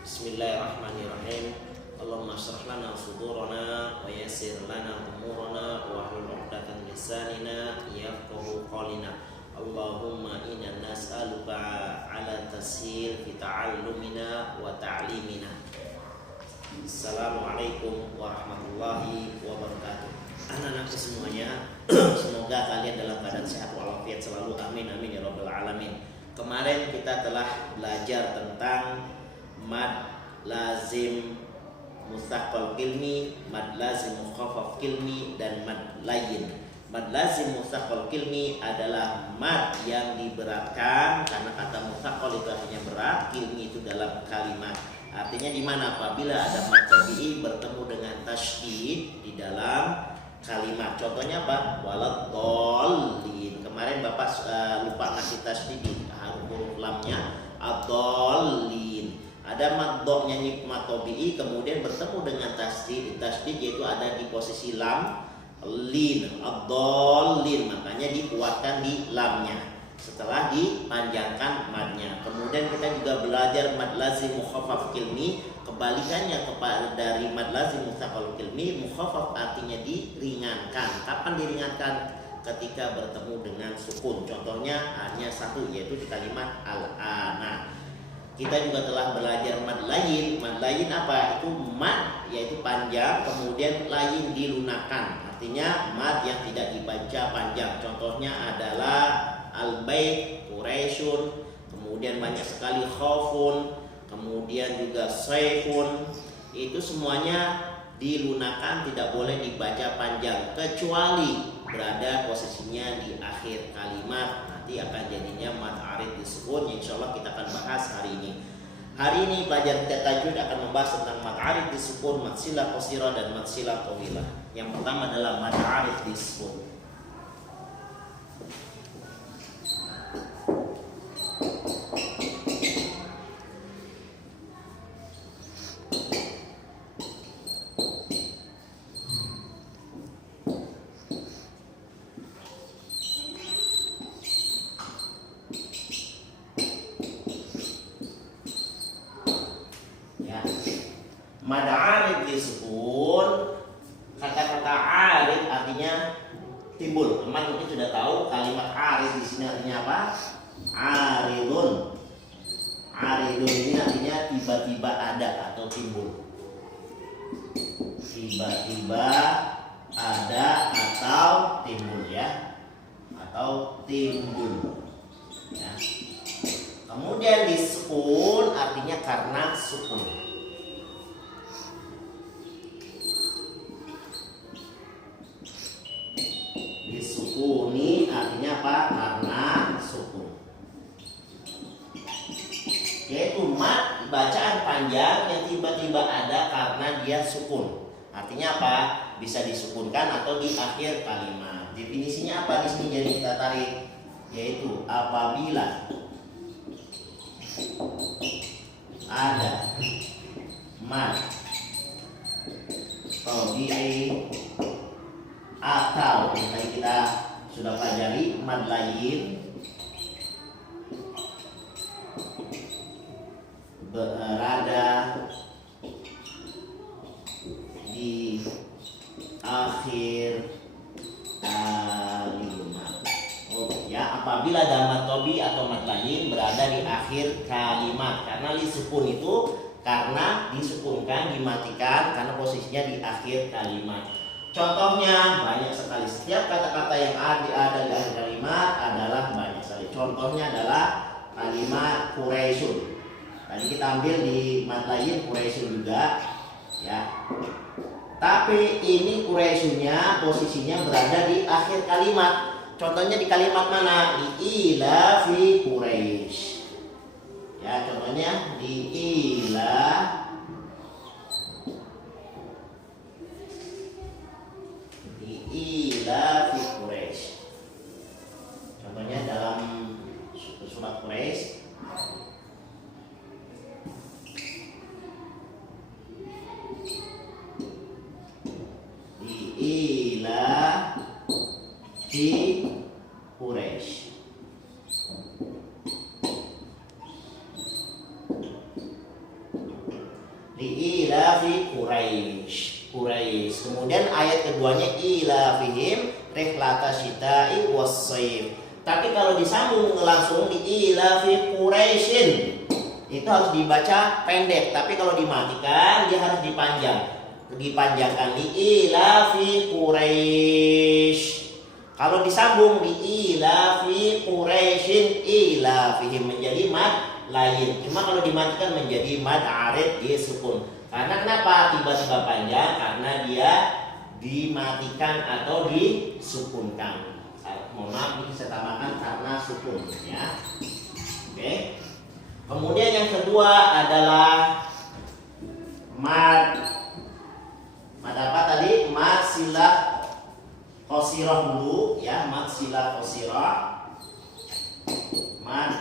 Bismillahirrahmanirrahim. Allahumma shrah lana sudurana wa yassir lana umurana wa hlul 'uqdatam min lisanina yafqahu qawlana. Allahumma inna nas'aluka ala tashil fi ta'allumina wa ta'limina. Assalamualaikum warahmatullahi wabarakatuh. Anak-anakku semuanya, semoga kalian dalam keadaan sehat walafiat selalu. Amin amin ya rabbal alamin. Kemarin kita telah belajar tentang mad lazim mustaqal kilmi, mad lazim mukhaffaf kilmi, dan mad layyin. Mad lazim mustaqal kilmi adalah mad yang diberatkan karena kata mustaqal itu artinya berat, kilmi itu dalam kalimat. Artinya di mana apabila ada mad tabi'i bertemu dengan tasydid di dalam kalimat. Contohnya apa? Waladhdallin. Kemarin Bapak lupa ngasih tasydid di huruf lamnya, ad-dhallin. Ada mad nyanyi mad tabi'i kemudian bertemu dengan tasydid. Tasydid yaitu ada di posisi lam, lin, ad-dhallin, makanya dikuatkan di lamnya setelah dipanjangkan madnya. Kemudian kita juga belajar mad lazim mukhaffaf kilmi, kebalikannya kepada dari mad lazim mustaqal kilmi. Mukhaffaf artinya diringankan. Kapan diringankan? Ketika bertemu dengan sukun. Contohnya hanya satu, yaitu di kalimat al-ana. Kita juga telah belajar mad layyin. Mad layyin apa? Itu mad yaitu panjang kemudian layyin dilunakkan. Artinya mad yang tidak dibaca panjang. Contohnya adalah al-bait, Quraisyun, kemudian banyak sekali khaufun, kemudian juga saifun. Itu semuanya dilunakkan, tidak boleh dibaca panjang kecuali berada posisinya di akhir kalimat. Nanti akan jadinya mad arid disukun. Insyaallah kita akan bahas hari ini. Hari ini pelajaran kita tajwid akan membahas tentang mad arid disukun, mad silah qasirah, dan mad silah tawilah. Yang pertama adalah mad arid disukun. Mad arid disukun, kata-kata arid artinya timbul. Teman mungkin sudah tahu kalimat arid di sini artinya apa? Aridun. Aridun ini artinya tiba-tiba ada atau timbul. Tiba-tiba ada atau timbul ya. Atau timbul. Ya. Kemudian disukun artinya karena sukun. Disukuni artinya apa? Karena sukun. Yaitu mad bacaan panjang yang tiba-tiba ada karena dia sukun. Artinya apa? Bisa disukunkan atau di akhir kalimat. Definisinya apa di sini? Jadi kita tarik, yaitu apabila ada mad tabi'i atau yang tadi kita sudah pelajari mad layyin berada di akhir kalimat. Ya, apabila ada mad tabi'i atau mad layyin berada di akhir kalimat, karena li sukun itu karena disukunkan, dimatikan karena posisinya di akhir kalimat. Contohnya banyak sekali. Setiap kata-kata yang ada di akhir kalimat adalah banyak sekali. Contohnya adalah kalimat Quraisyun. Tadi kita ambil di mad layyin Quraisyun juga, ya. Tapi ini Quraisyunnya posisinya berada di akhir kalimat. Contohnya di kalimat mana? Di ila fi Quraisy. Ya, contohnya di ila fi Quraisy. Contohnya dalam surat Quraisy. Di ila fi Quraisy. li'ilafi Quraisy. Kemudian ayat keduanya ilafihim rihlata syita'i was-shaif. Tapi kalau disambung langsung li'ilafi Quraisyin, itu harus dibaca pendek. Tapi kalau dimatikan dia harus dipanjangkan li'ilafi Quraisy. Kalau disambung li'ilafi Quraisyin ilafihim menjadi mad lain. Cuma kalau dimatikan menjadi mad arid disukun. Karena kenapa tiba-tiba panjang? Karena dia dimatikan atau disukunkan. Mohon maaf, ini saya tambahkan karena sukun ya. Oke. Kemudian yang kedua adalah mad apa tadi? Mad silah qasirah dulu ya, mad silah qasirah. Mad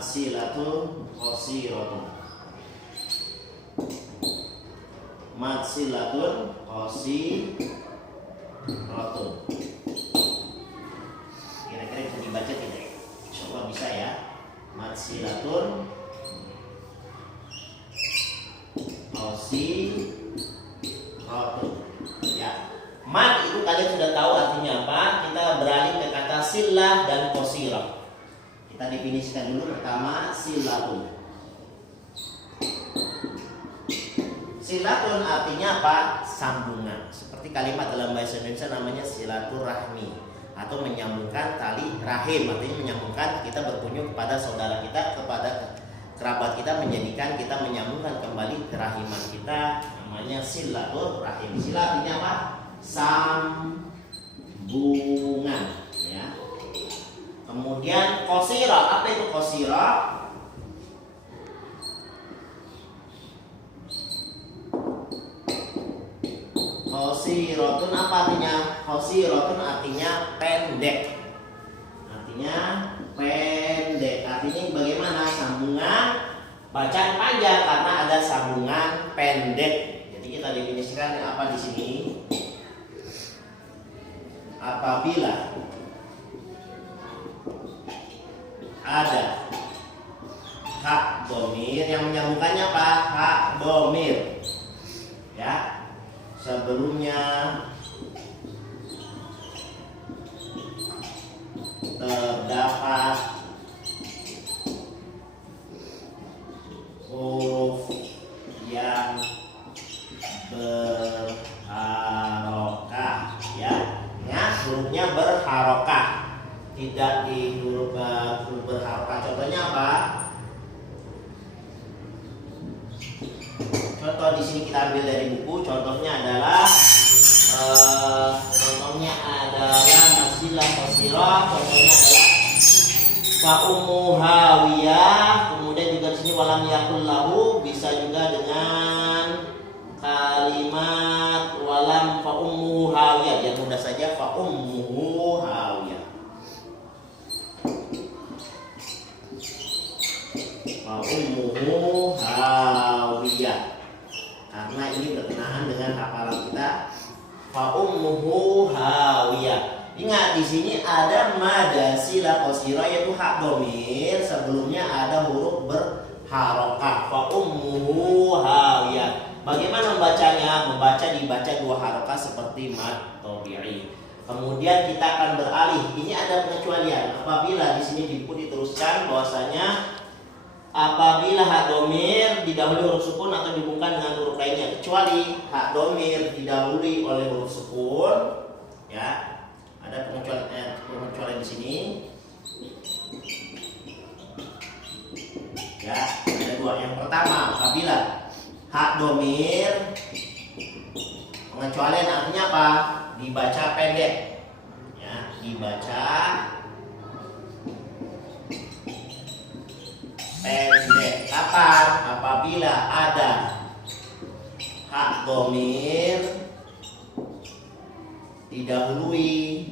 silatun qasiratun. Mad silatun qasiratun. Kira-kira bisa dibaca tidak? Insyaallah bisa ya. Mad silatun qasiratun. Ya. Mad itu kalian sudah tahu artinya apa? Kita beralih ke kata silah dan qasirah. Kita definisikan dulu pertama silatun. Silatun artinya apa? Sambungan. Seperti kalimat dalam bahasa Indonesia namanya silaturahmi atau menyambungkan tali rahim. Artinya menyambungkan kita berkunjung kepada saudara kita, kepada kerabat kita, menjadikan kita menyambungkan kembali kerahiman kita. Namanya silaturahim. Sila artinya apa? Sambungan ya. Kemudian qasirah, apa itu qasirah? Qasiratun apa artinya? Qasiratun artinya pendek. Artinya pendek. Artinya bagaimana? Sambungan bacaan panjang karena ada sambungan pendek. Jadi kita definisikan apa di sini? Apabila ada hak domir yang menyambungkannya apa? Hak domir ya, sebelumnya terdapat huruf yang berharokah ya, hurufnya berharokah, tidak di huruf berharokah. Contohnya apa? Contoh di sini kita ambil dari buku. Contohnya adalah masilah qasirah. Contohnya adalah fa ummu hawiyah. Kemudian juga di sini walam yakul lahu, bisa juga dengan kalimat walam fa ummu hawiyah. Biar mudah saja, fa ummuhu hawiyah. Fa ummuhu hawiyah. Karena ini berkenaan dengan hafalan kita. Fa ummuhu hawiyah. Ingat di sini ada mada silah qasirah yaitu hak domir, sebelumnya ada huruf berharokah. Fa ummuhu hawiyah. Bagaimana membacanya? Dibaca dua harokah seperti mad tabi'i. Kemudian kita akan beralih. Ini ada pengecualian. Apabila di sini di buku diteruskan bahwasanya apabila hak domir didahului huruf sukun atau dihubungkan dengan huruf lainnya, kecuali hak domir didahului oleh huruf sukun, ya, ada pengecualian di sini. Ya, ada dua. Yang pertama, apabila hak domir, pengecualian artinya apa? Dibaca pendek, ya, dibaca pendek. Kapan? Apabila ada hak domir didahului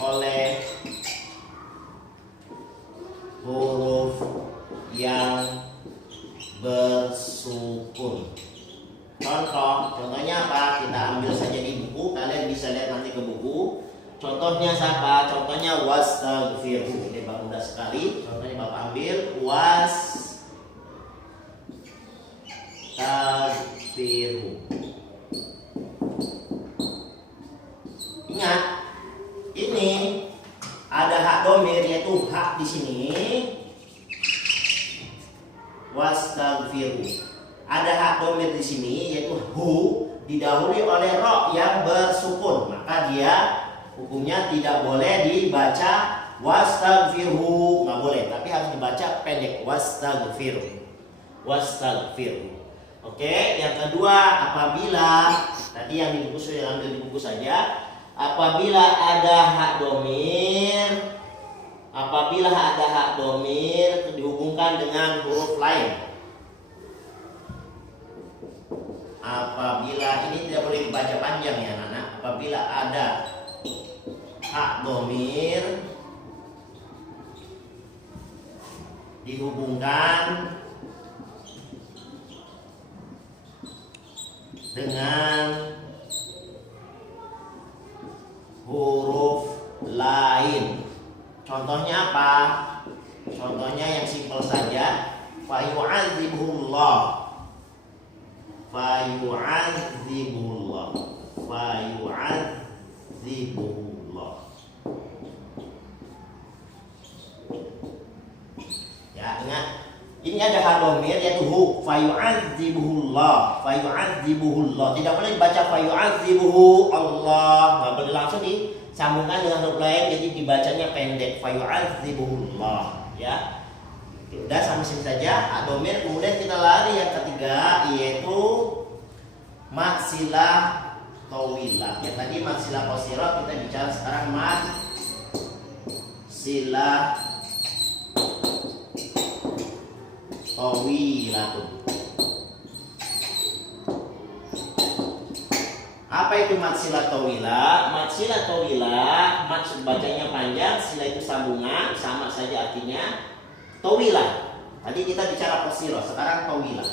oleh huruf yang bersukun. Contohnya apa? Kita ambil saja di buku. Kalian bisa lihat nanti ke buku. Contoh Contohnya siapa? Contohnya wastaghfirhu. Ini Bapak mudah sekali. Contohnya Bapak ambil wastaghfirhu. Ingat, ini ada hak domir yaitu hak di sini. Wastaghfirhu. Ada hak domir di sini yaitu hu didahului oleh ro yang bersukun, maka dia hukumnya tidak boleh dibaca wastaghfirhu, nggak boleh, tapi harus dibaca pendek wastaghfirhu. Wastaghfirhu. Oke, yang kedua apabila tadi yang di buku saya ambil di buku saja, apabila ada hak domir, dihubungkan dengan huruf lain. Apabila ini tidak boleh dibaca panjang ya anak. Apabila ada hak domir dihubungkan dengan huruf lain. Contohnya apa? Contohnya yang simpel saja. Fayu'adzibullah. Ya, ingat. Ini ada hak domir yaitu hu, fayu'adzibuhullah. Tidak boleh dibaca fayu'adzibuhu Allah. Enggak boleh langsung disambungkan dengan huruf lain, jadi dibacanya pendek fayu'adzibuhullah, ya. Udah sampai sini saja hak domir. Kemudian kita lari yang ketiga yaitu matsilah tawilah. Ya tadi matsilah qasirah, kita bicara sekarang matsilah tawilah. Apa itu matsilah tawilah? Matsilah tawilah, maksud bacanya panjang, sila itu sambungan, sama saja artinya. Tawilah. Tadi kita bicara qasirah, sekarang tawilah.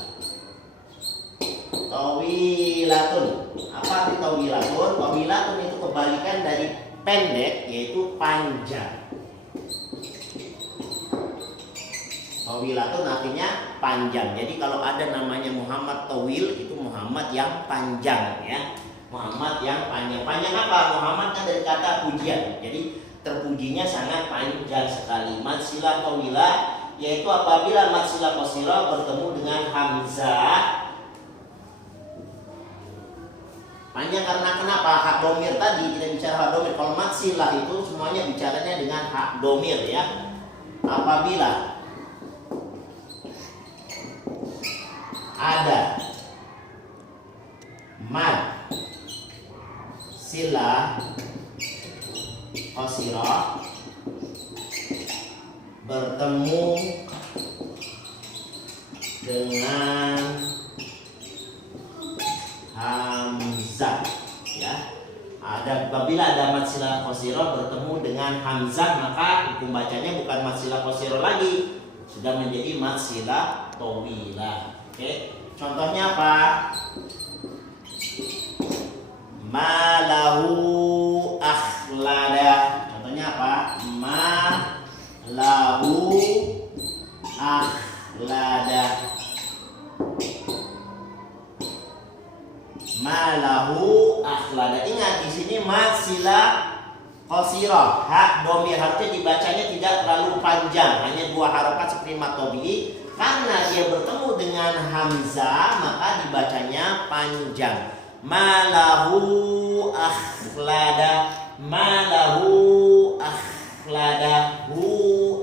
Tawilatun. Apa arti tawilatun? Tawilatun itu kebalikan dari pendek, yaitu panjang. Tawilatun artinya panjang. Jadi kalau ada namanya Muhammad Tawil, itu Muhammad yang panjang, ya. Muhammad yang panjang. Panjang apa? Muhammad kan dari kata pujian. Jadi terpujinya sangat panjang sekali. Matsilah tawilah yaitu apabila matsilah qasirah bertemu dengan hamzah. Panjang karena kenapa? Hak domir tadi kita bicara hak domir. Kalau matsilah itu semuanya bicaranya dengan hak domir, ya. Apabila ada mad silah qasirah bertemu dengan hamzah, ya. Apabila ada matsilah qasirah bertemu dengan hamzah, maka hukum bacanya bukan matsilah qasirah lagi, sudah menjadi matsilah tawilah. Oke, contohnya apa? Malahu akhlada. Contohnya apa? Lahu akhlada. Malahu akhlada. Ingat di sini matsilah qasirah, hak domir harusnya dibacanya tidak terlalu panjang, hanya 2 harokat seperti matobi. Karena dia bertemu dengan hamzah, maka dibacanya panjang. Malahu akhlada. Malahu akhlada.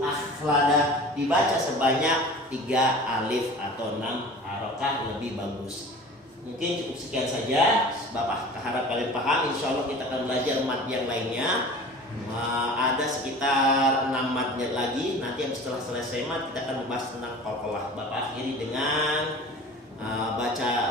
Akhlada dibaca sebanyak 3 alif atau 6 harokat, lebih bagus. Mungkin cukup sekian saja. Bapak harap kalian paham. Insya Allah kita akan belajar mat yang lainnya. Ada sekitar 6 matnya lagi. Nanti setelah selesai mat kita akan membahas tentang qalqalah. Bapak akhiri dengan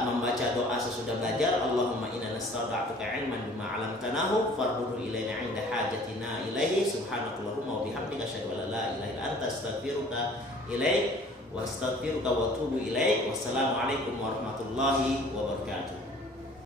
membaca doa sesudah belajar. Allahumma inna nasta'da'tuka ilman bima 'allamtanahu farduhu ilaina 'inda hajatina ilaihi subhanakallahumma wa bihamdika asyhadu an la ilaha illa anta astaghfiruka ilaik wa astaghfiruka wa atubu ilaik. Wassalamualaikum warahmatullahi wabarakatuh.